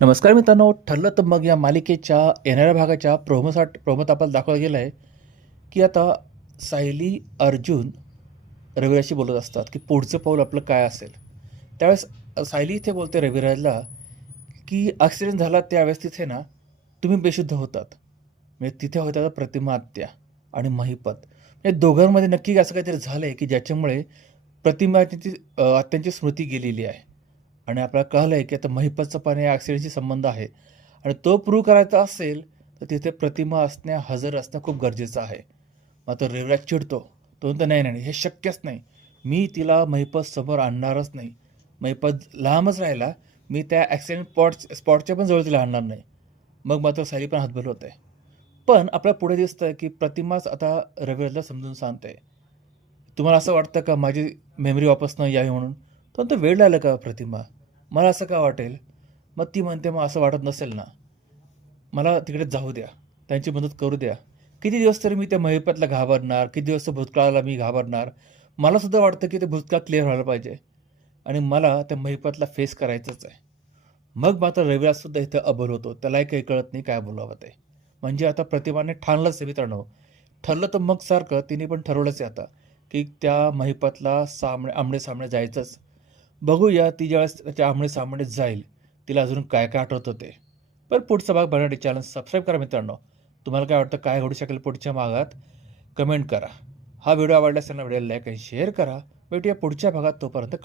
नमस्कार मित्रांनो, ठरलं तर मग या मालिकेच्या येणाऱ्या भागाच्या प्रोमोत आपल्याला दाखवलं गेलं आहे की आता सायली अर्जुन रविराजशी बोलत असतात की पुढचं पाऊल आपलं काय असेल. त्यावेळेस सायली इथे बोलते रविराजला की ॲक्सिडेंट झाला त्यावेळेस तिथे ना तुम्ही बेशुद्ध होतात. म्हणजे तिथे होत्या प्रतिमा आत्या आणि महिपत, या दोघांमध्ये नक्की असं काहीतरी झालं आहे की ज्याच्यामुळे प्रतिमाची आत्यांची स्मृती गेलेली आहे. आणि आपल्याला कळलं आहे की आता महिपतचा पण या ॲक्सिडेंटशी संबंध आहे आणि तो प्रूव्ह करायचा असेल तर तिथे प्रतिमा हजर असणं खूप गरजेचं आहे. मग तो रविराज चिडतो. तो म्हणतो, "नाही, नाही, नाही, हे शक्यच नाही. मी तिला महिपत समोर आणणारच नाही. महिपत लांबच राहिला, मी त्या ॲक्सिडेंट स्पॉटच्या पण जवळ तिला आणणार नाही." मग मात्र सायली पण हातबल होते. पण आपल्याला पुढे दिसतंय की प्रतिमाच आता रविराजला समजून सांगते. तुम्हाला असं वाटतं का माझी मेमरी वापस न यावी म्हणून? तो म्हणतो, "वेळ लागेल का प्रतिमा? मला असं का वाटेल?" मग ती म्हणते, "मग असं वाटत नसेल ना, मला तिकडे जाऊ द्या. त्यांची मदत करू द्या. किती दिवस तरी मी त्या महिपतला घाबरणार? किती दिवस त्या भूतकाळाला मी घाबरणार? मला सुद्धा वाटतं की ते भूतकाळ क्लिअर व्हायला पाहिजे आणि मला त्या महिपतला फेस करायचंच आहे." मग मात्र रविराजसुद्धा इथं अबोल होतो. त्यालाही काही कळत नाही काय बोलावं ते. म्हणजे आता प्रतिमाने ठाणलंच आहे मित्रांनो. ठरलं तर मग सारखं तिने पण ठरवलंच आहे आता, की त्या महिपतला आमने-सामने जायचंच. बघूया ती ज्यावेळेस त्याच्या आमने-सामने जाईल, तिला अजून काय-काय आठवतं ते. पण पुढचा भाग बघण्यासाठी चॅनल सबस्क्राईब करा मित्रांनो. तुम्हाला काय वाटतं काय घडू शकेल पुढच्या भागात? कमेंट करा. हा व्हिडिओ आवडला असेल ना व्हिडिओला लाईक आणि शेअर करा. भेटूया पुढच्या भागात तोपर्यंत